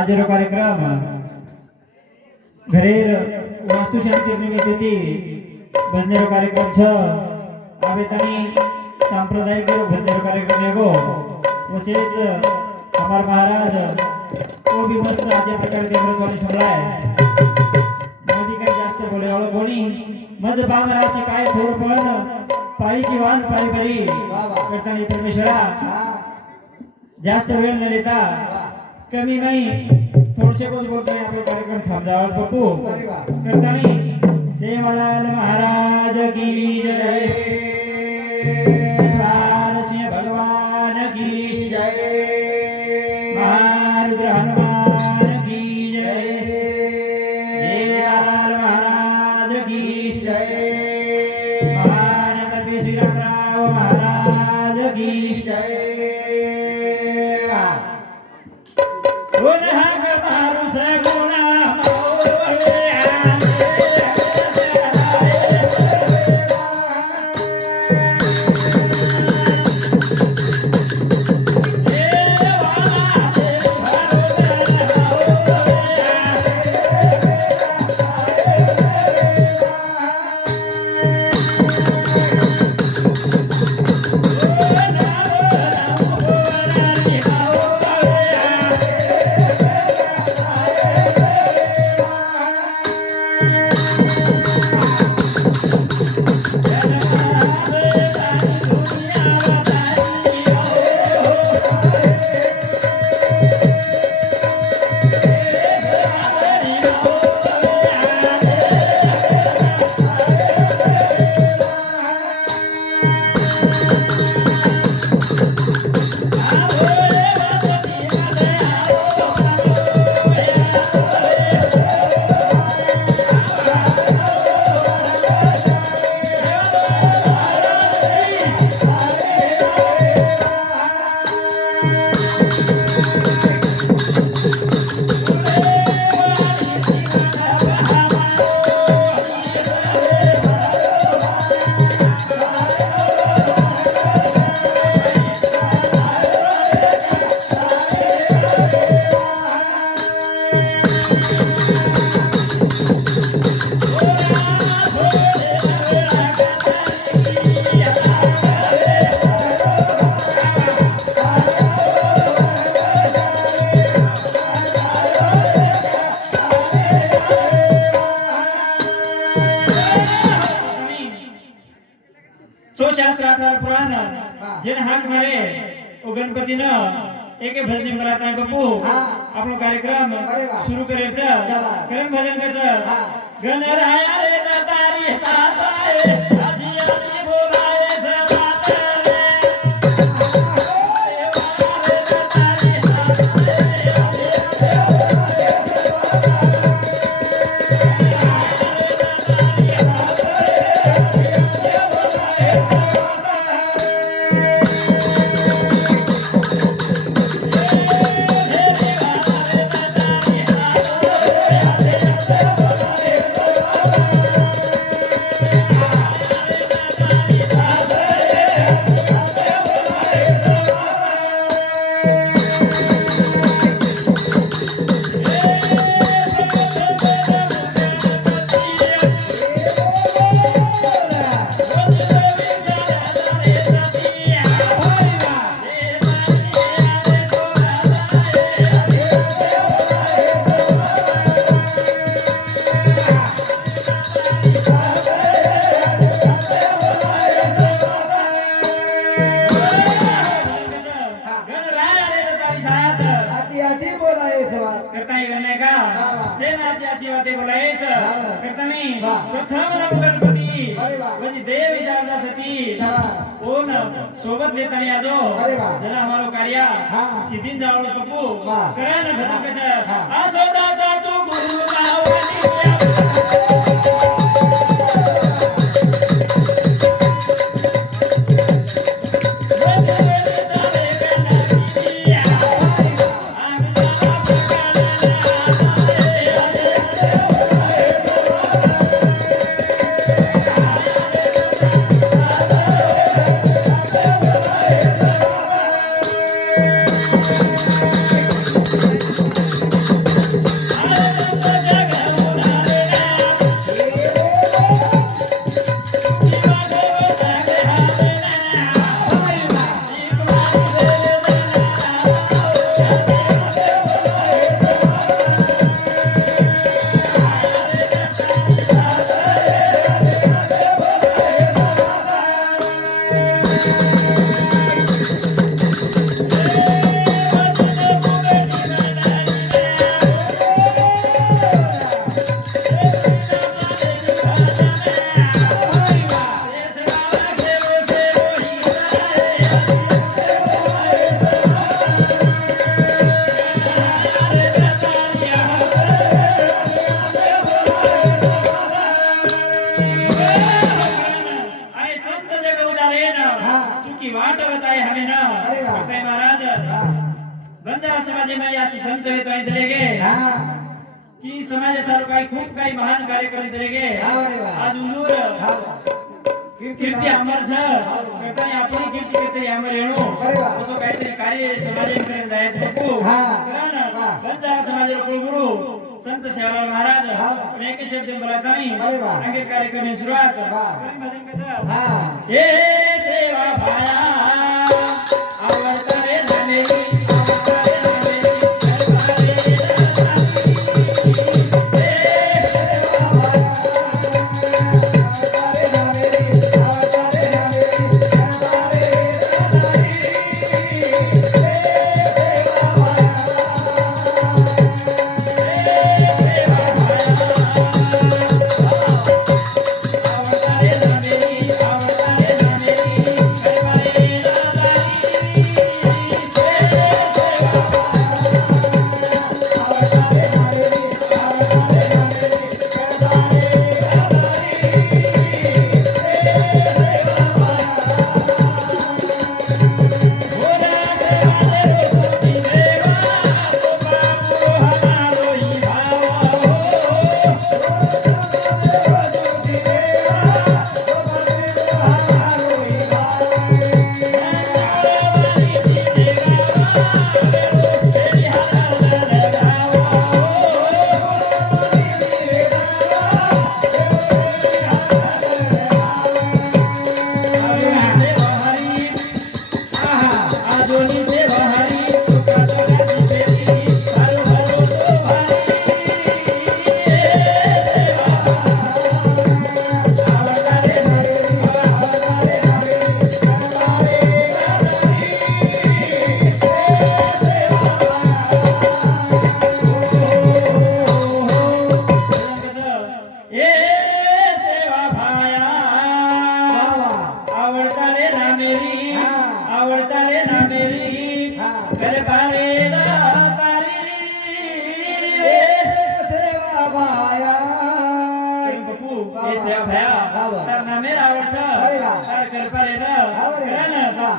आजर कार्यक्रम घरेर वास्तु शांति निवेदिति बंदर कार्यक्रम छ आवेतनी सांप्रदायिक रूप बंदर कार्यक्रम में को विशेष हमारे महाराज को भी मस्त आज प्रचार के बारे में सुन मोदी का जस्ट बोले और बोली मध्य बांग राज्य का एक थोड़ा पन पाई की वान पाई परी करता नहीं परमेश्वरा जस्ट वेल नहीं था कमी नाही थोडसे बोल बोलतोय आपला कार्यक्रम थांबदावर बघू करता नाही मला महाराज की जय सिंह भगवान की जय महारुद्र हनुमान ના હાથ મારે ઓ ગણપતિ ન એકે ભજન મરાતા બપુ આપણો કાર્યક્રમ શરૂ કરે છે કરમ ભજન કરે છે રે તારી તાતાએ करता येणार नाही का सेनाची आशीर्वादे बोलायचं करता नाही प्रथम रघुगणपती म्हणजे देव शारदा सती कोण सोबत लेता या जो जरा हमारो कार्या सिद्धीन जावळ कपू करण घटक असो दादा तू गुरु नाव काहीतरी आम्हा रेणू तसं काहीतरी कार्य समाजापर्यंत जायचं बघू बंद समाजाला कुलगुरू संत शेवराव महाराज एक शब्द बोलायचा नाही अंगीत कार्यक्रम सुरुवात भजन कथा नमेर आवडत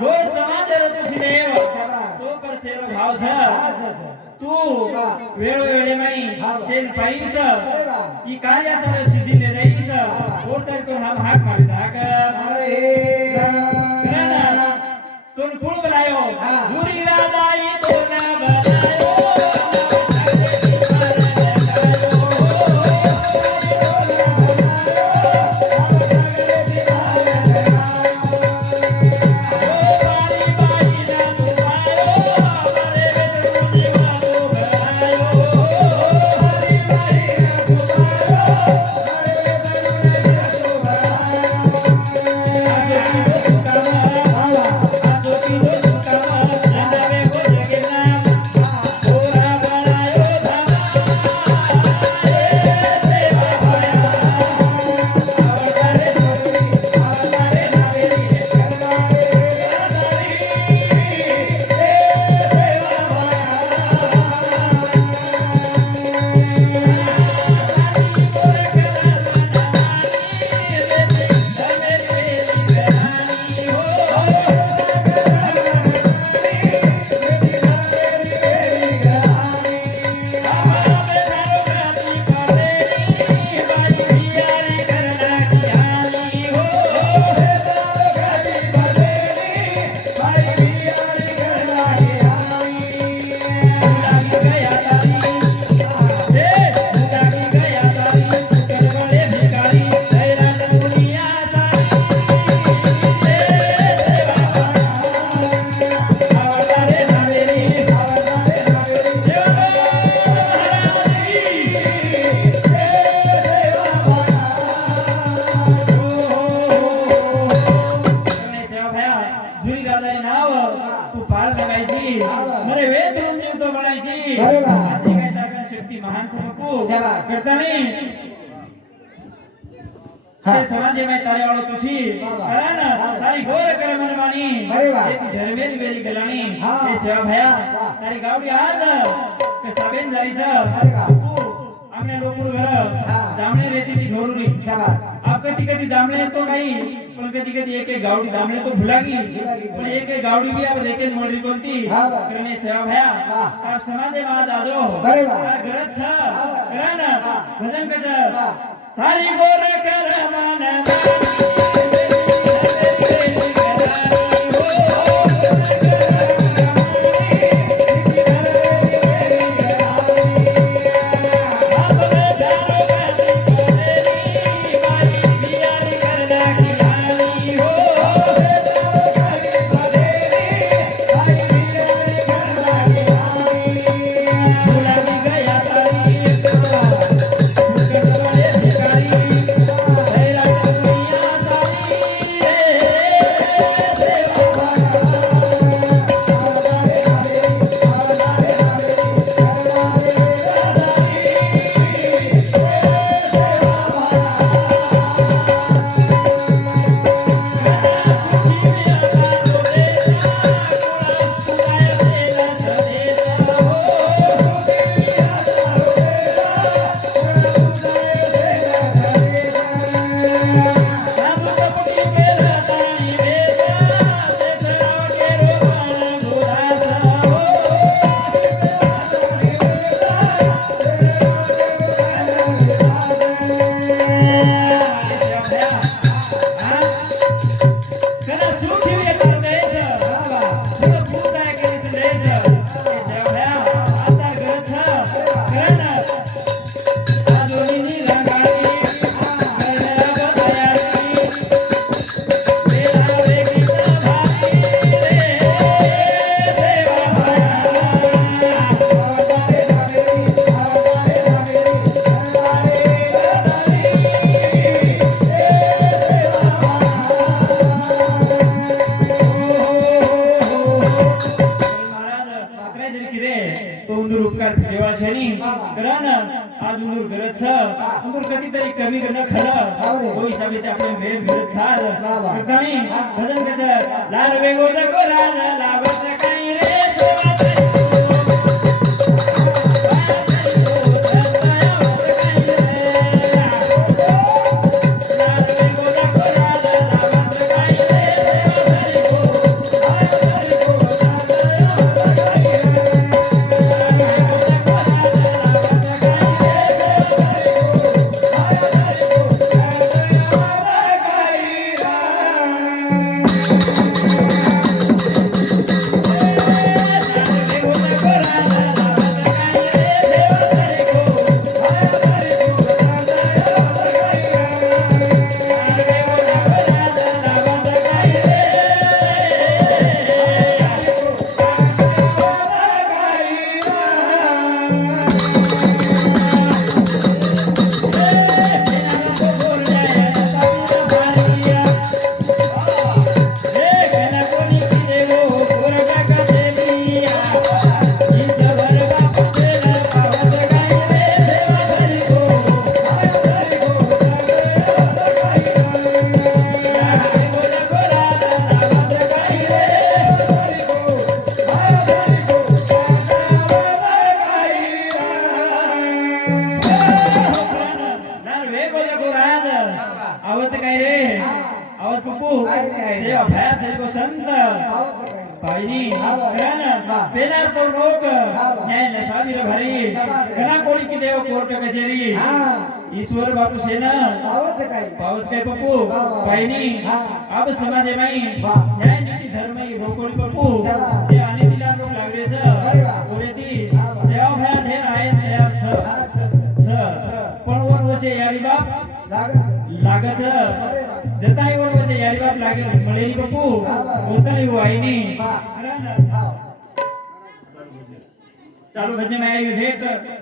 गोड समाज तुझी देव तो कर सेव भाव छ तू वेळोवेळे माई सेन पाईस ई कार्य सर सिद्धी ने रईस को सर तो हम हाक मारी धाक अरे तोन बुलायो दूरी राधा જુરી દાદાની ના આવ તું પાર લગાઈ છી મને વેત રૂમજી તો બનાઈ છી આથી કઈ તાકા શક્તિ મહાન થકુ કરતા નહીં સે વાળો તું છી તારી ગોર કર્મ મનવાની એક ભયા તારી ગાવડી હાથ અમને લોકો ઘર જામણે રેતી ની આ કદી કદી ગામડે તો નહીં પણ કદી કદી એક એક ગાવડી ગામડે તો ભૂલાગી પણ એક એક ગાવડી બી આપણે એક જ મળી બોલતી કરીને સેવા ભયા તાર સમાજે વાત આજો તાર ઘર છ કરન ભજન કજર સારી બોર કરન आवत काय रे आवत पप्पू देव भया सेव संत पायरी घरान बेदार तो लोक न्याय नसावीर भरी घरा कोणी की देव कोर्ट कचेरी ईश्वर बापू सेना आवत काय पावत काय पप्पू पायरी अब समाजे माई न्याय नीति धर्म ही रोकोल पप्पू જતા એવો પછી યારી બાપ લાગે મળેલી બાપુ પોતાને એવું આવી નહીં ચાલુ ભજન આવ્યું છે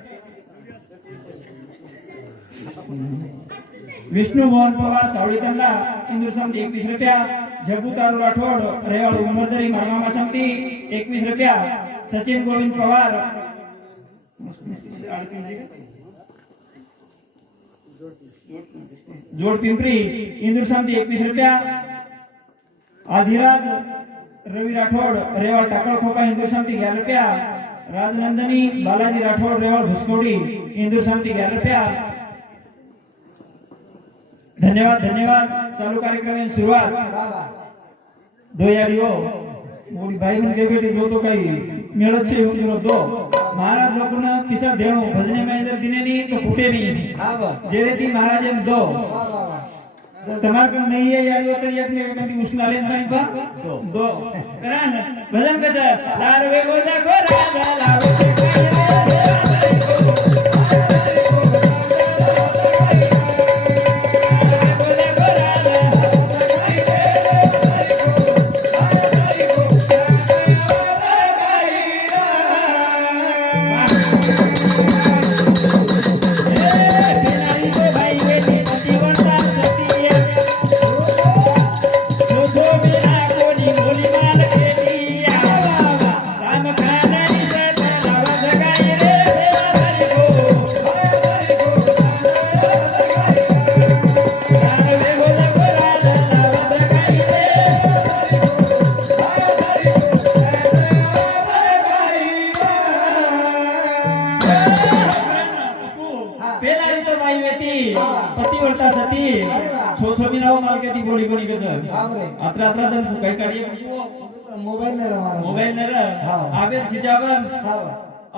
વિષ્ણુ મોહન પવાર સાવળી તંડા હિન્દુસ્તાન એકવીસ રૂપિયા જગુતારુ રાઠોડ રેવાળ ઉમરદરી મારમામા સમિતિ એકવીસ રૂપિયા સચિન ગોવિંદ પવાર જોડ પિંપરી ઇન્દુર શાંતિ એકવીસ રૂપિયા આધિરાજ રવિ રાઠોડ રેવાળ કાકડ ખોપા ઇન્દુર શાંતિ અગિયાર રૂપિયા રાજનંદની બાલાજી રાઠોડ રેવાળ ભૂસકોડી ઇન્દુર શાંતિ અગિયાર રૂપિયા ધન્યવાદ ધન્યવાદ ચાલુ કાર્યક્રમની શરૂઆત દોયારીઓ મોડી ભાઈ ને કે બેટી જો તો કઈ મેળો છે એવું જો महाराज लोगों ने पिसा देव भजने में इधर दिने नहीं तो फूटे नहीं जेरे थी महाराज हम दो तुम्हारे को नहीं है यार वो तो एक में एक दिन मुश्किल आले नहीं पा दो करा ना भजन का लार वे गोदा गोरा लावे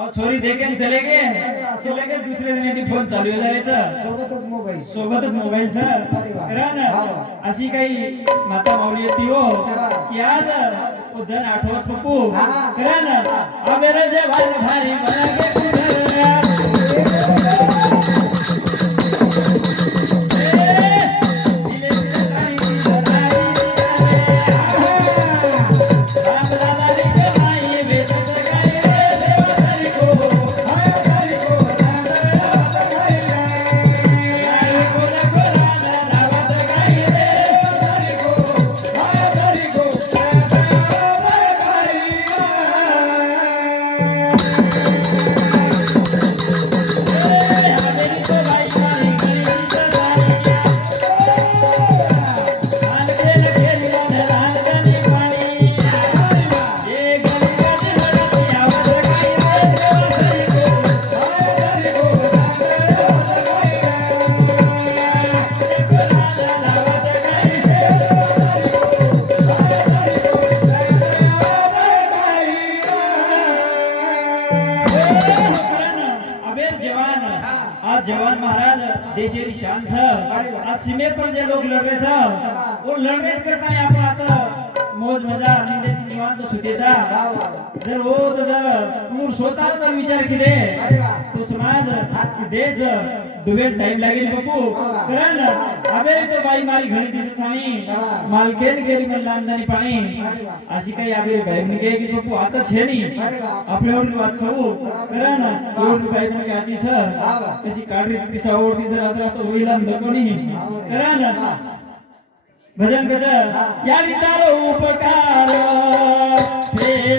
और छोरी देखे चले गए चले गए दूसरे दिन फोन चालू झाले सोबतच मोबाईल सोबतच मोबाईल सर ना अशी काही माता माऊली येते हो याद उद्धन आठवत पप्पू अब मेरे जे भारी भारी मला आज आज देश दुबेर टाइम लागेल बापू कारण अबे तो बाई मारी घडी दिसत नाही मालकेन गेली मला अंदानी पाणी अशी काही आबे बाई म्हणजे की बापू आता छे नाही आपल्यावर वाद खाऊ कारण एवढी बाई म्हणजे आजी छ कशी काढली पिसा ओढती जर आता तो होईल कोणी कारण भजन कसं या रितार उपकार हे